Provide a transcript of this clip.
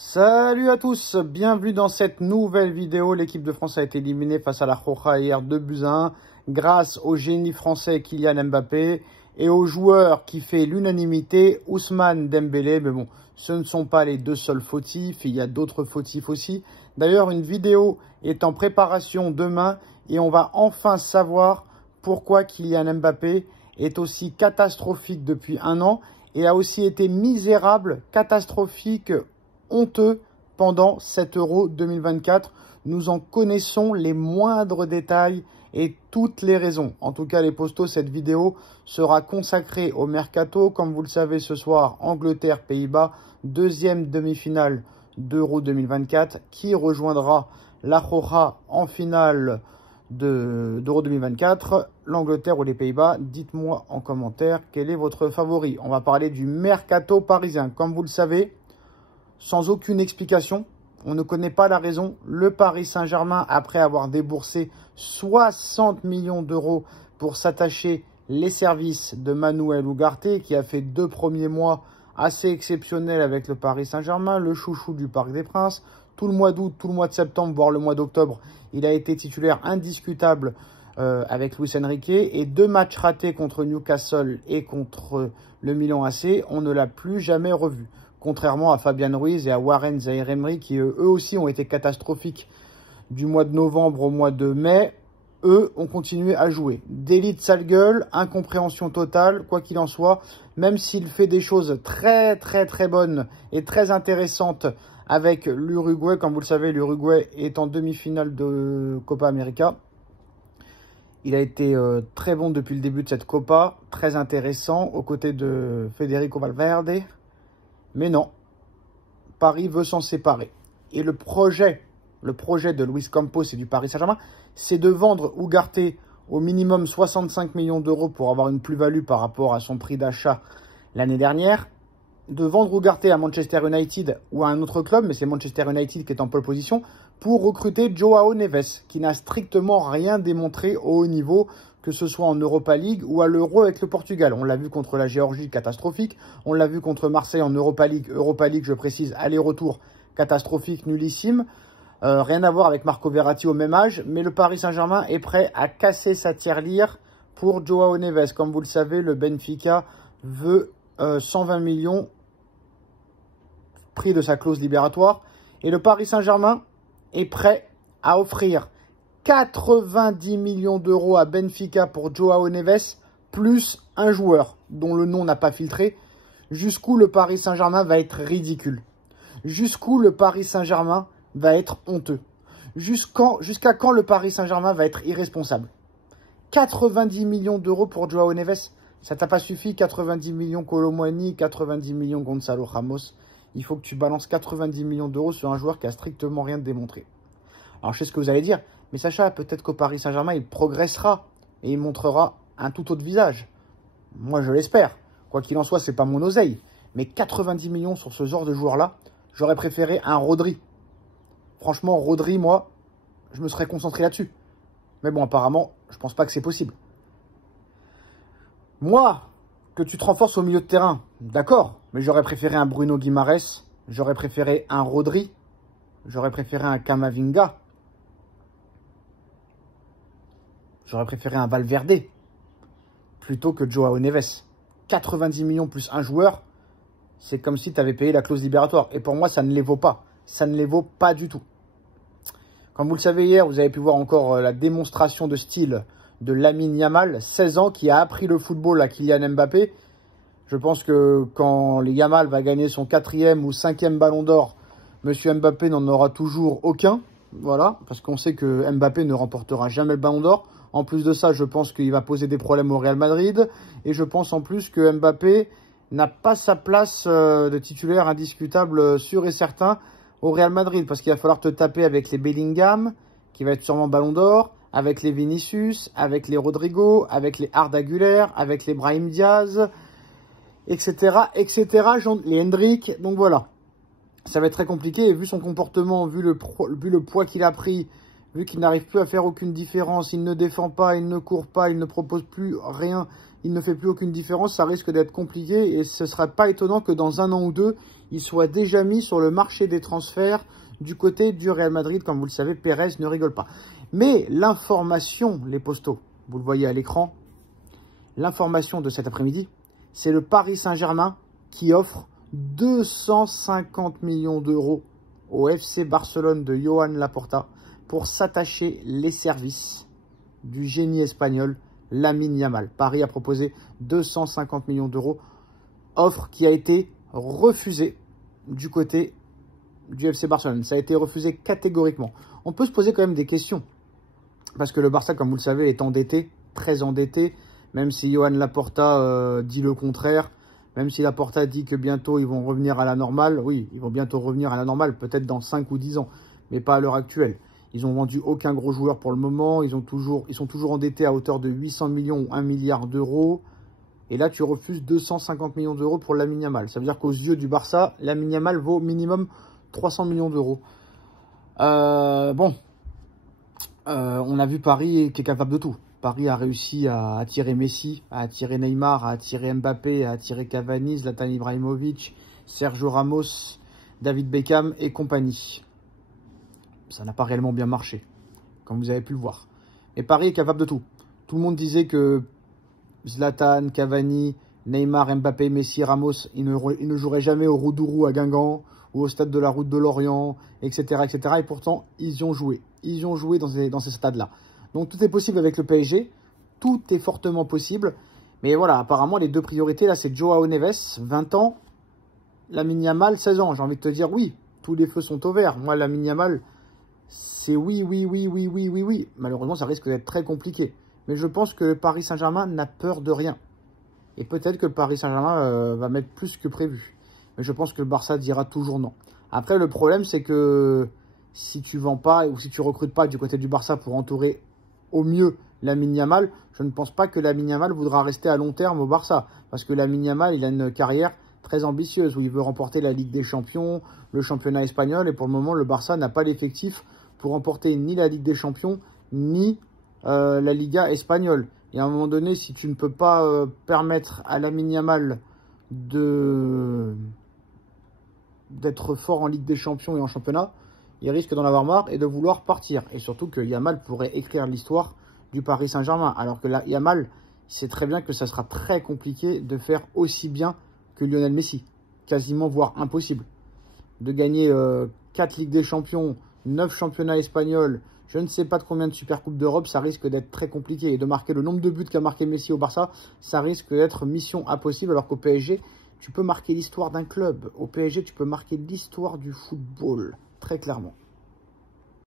Salut à tous, bienvenue dans cette nouvelle vidéo. L'équipe de France a été éliminée face à la Roja hier 2-1 grâce au génie français Kylian Mbappé et au joueur qui fait l'unanimité, Ousmane Dembélé. Mais bon, ce ne sont pas les deux seuls fautifs, il y a d'autres fautifs aussi. D'ailleurs, une vidéo est en préparation demain et on va enfin savoir pourquoi Kylian Mbappé est aussi catastrophique depuis un an et a aussi été misérable, catastrophique, honteux pendant cet Euro 2024. Nous en connaissons les moindres détails et toutes les raisons. En tout cas, les postos, cette vidéo sera consacrée au Mercato. Comme vous le savez, ce soir, Angleterre-Pays-Bas, deuxième demi-finale d'Euro 2024, qui rejoindra la Roja en finale d'Euro 2024, l'Angleterre ou les Pays-Bas. Dites-moi en commentaire quel est votre favori. On va parler du Mercato parisien. Comme vous le savez, sans aucune explication, on ne connaît pas la raison. Le Paris Saint-Germain, après avoir déboursé 60 millions d'euros pour s'attacher les services de Manuel Ugarte, qui a fait 2 premiers mois assez exceptionnels avec le Paris Saint-Germain, le chouchou du Parc des Princes. Tout le mois d'août, tout le mois de septembre, voire le mois d'octobre, il a été titulaire indiscutable avec Luis Enrique. Et 2 matchs ratés contre Newcastle et contre le Milan AC, on ne l'a plus jamais revu. Contrairement à Fabian Ruiz et à Warren Zaïre-Emery, qui eux aussi ont été catastrophiques du mois de novembre au mois de mai, eux ont continué à jouer. Délit de sale gueule, incompréhension totale, quoi qu'il en soit, même s'il fait des choses très bonnes et très intéressantes avec l'Uruguay. Comme vous le savez, l'Uruguay est en demi-finale de Copa América. Il a été très bon depuis le début de cette Copa, très intéressant, aux côtés de Federico Valverde. Mais non, Paris veut s'en séparer. Et le projet de Luis Campos et du Paris Saint-Germain, c'est de vendre Ugarte au minimum 65 millions d'euros pour avoir une plus-value par rapport à son prix d'achat l'année dernière. De vendre Ugarte à Manchester United ou à un autre club, mais c'est Manchester United qui est en pole position, pour recruter Joao Neves, qui n'a strictement rien démontré au haut niveau, que ce soit en Europa League ou à l'Euro avec le Portugal. On l'a vu contre la Géorgie, catastrophique. On l'a vu contre Marseille en Europa League, je précise, aller-retour, catastrophique, nullissime. Rien à voir avec Marco Verratti au même âge, mais le Paris Saint-Germain est prêt à casser sa tirelire pour Joao Neves. Comme vous le savez, le Benfica veut 120 millions, prix de sa clause libératoire. Et le Paris Saint-Germain est prêt à offrir 90 millions d'euros à Benfica pour Joao Neves, plus un joueur dont le nom n'a pas filtré. Jusqu'où le Paris Saint-Germain va être ridicule? Jusqu'où le Paris Saint-Germain va être honteux? Jusqu'à quand le Paris Saint-Germain va être irresponsable? 90 millions d'euros pour Joao Neves, ça t'a pas suffi? 90 millions Kolo Muani, 90 millions Gonzalo Ramos. Il faut que tu balances 90 millions d'euros sur un joueur qui a strictement rien démontré. Alors je sais ce que vous allez dire, mais Sacha, peut-être qu'au Paris Saint-Germain, il progressera et il montrera un tout autre visage. Moi, je l'espère. Quoi qu'il en soit, c'est pas mon oseille. Mais 90 millions sur ce genre de joueur-là, j'aurais préféré un Rodri. Franchement, Rodri, moi, je me serais concentré là-dessus. Mais bon, apparemment, je pense pas que c'est possible. Moi, que tu te renforces au milieu de terrain, d'accord, mais j'aurais préféré un Bruno Guimaraes, j'aurais préféré un Rodri, j'aurais préféré un Camavinga, j'aurais préféré un Valverde, plutôt que Joao Neves. 90 millions plus un joueur, c'est comme si tu avais payé la clause libératoire. Et pour moi, ça ne les vaut pas. Ça ne les vaut pas du tout. Comme vous le savez, hier, vous avez pu voir encore la démonstration de style de Lamine Yamal, 16 ans, qui a appris le football à Kylian Mbappé. Je pense que quand Yamal va gagner son 4e ou 5e ballon d'or, Monsieur Mbappé n'en aura toujours aucun. Voilà, parce qu'on sait que Mbappé ne remportera jamais le ballon d'or. En plus de ça, je pense qu'il va poser des problèmes au Real Madrid. Et je pense en plus que Mbappé n'a pas sa place de titulaire indiscutable, sûr et certain, au Real Madrid. Parce qu'il va falloir te taper avec les Bellingham, qui va être sûrement ballon d'or, avec les Vinicius, avec les Rodrigo, avec les Arda Güler, avec les Brahim Diaz, etc., les Hendrick. Donc voilà, ça va être très compliqué. Et vu son comportement, vu le poids qu'il a pris, vu qu'il n'arrive plus à faire aucune différence, il ne défend pas, il ne court pas, il ne propose plus rien, il ne fait plus aucune différence, ça risque d'être compliqué et ce ne serait pas étonnant que dans 1 an ou 2, il soit déjà mis sur le marché des transferts du côté du Real Madrid. Comme vous le savez, Pérez ne rigole pas. Mais l'information, les postos, vous le voyez à l'écran, l'information de cet après-midi, c'est le Paris Saint-Germain qui offre 250 millions d'euros au FC Barcelone de Joan Laporta pour s'attacher les services du génie espagnol Lamine Yamal. Paris a proposé 250 millions d'euros, offre qui a été refusée du côté du FC Barcelone. Ça a été refusé catégoriquement. On peut se poser quand même des questions, parce que le Barça, comme vous le savez, est endetté, très endetté, même si Joan Laporta dit le contraire, même si Laporta dit que bientôt ils vont revenir à la normale. Oui, ils vont bientôt revenir à la normale, peut-être dans 5 ou 10 ans, mais pas à l'heure actuelle. Ils n'ont vendu aucun gros joueur pour le moment. Ils sont toujours endettés à hauteur de 800 millions ou 1 milliard d'euros. Et là, tu refuses 250 millions d'euros pour Lamine Yamal. Ça veut dire qu'aux yeux du Barça, Lamine Yamal vaut minimum 300 millions d'euros. On a vu Paris qui est capable de tout. Paris a réussi à attirer Messi, à attirer Neymar, à attirer Mbappé, à attirer Cavani, Zlatan Ibrahimovic, Sergio Ramos, David Beckham et compagnie. Ça n'a pas réellement bien marché, comme vous avez pu le voir. Mais Paris est capable de tout. Tout le monde disait que Zlatan, Cavani, Neymar, Mbappé, Messi, Ramos, ils ne joueraient jamais au Roudourou à Guingamp ou au stade de la Route de Lorient, etc., etc. Et pourtant, ils y ont joué. Ils y ont joué dans ces stades-là. Donc tout est possible avec le PSG. Tout est fortement possible. Mais voilà, apparemment, les deux priorités, là, c'est Joao Neves, 20 ans. Lamine Yamal, 16 ans. J'ai envie de te dire, oui, tous les feux sont au vert. Moi, Lamine Yamal, c'est oui. Malheureusement, ça risque d'être très compliqué. Mais je pense que le Paris Saint-Germain n'a peur de rien. Et peut-être que le Paris Saint-Germain va mettre plus que prévu. Mais je pense que le Barça dira toujours non. Après, le problème, c'est que si tu vends pas ou si tu recrutes pas du côté du Barça pour entourer au mieux Lamine Yamal, je ne pense pas que Lamine Yamal voudra rester à long terme au Barça. Parce que Lamine Yamal, il a une carrière très ambitieuse où il veut remporter la Ligue des Champions, le championnat espagnol. Et pour le moment, le Barça n'a pas l'effectif pour remporter ni la Ligue des Champions, ni la Liga espagnole. Et à un moment donné, si tu ne peux pas permettre à Lamine Yamal d'être fort en Ligue des Champions et en championnat, il risque d'en avoir marre et de vouloir partir. Et surtout que Yamal pourrait écrire l'histoire du Paris Saint-Germain. Alors que là, Yamal, sait très bien que ça sera très compliqué de faire aussi bien que Lionel Messi. Quasiment, voire impossible. De gagner 4 Ligues des Champions, 9 championnats espagnols, je ne sais pas de combien de Supercoupes d'Europe, ça risque d'être très compliqué. Et de marquer le nombre de buts qu'a marqué Messi au Barça, ça risque d'être mission impossible. Alors qu'au PSG, tu peux marquer l'histoire d'un club. Au PSG, tu peux marquer l'histoire du football, très clairement.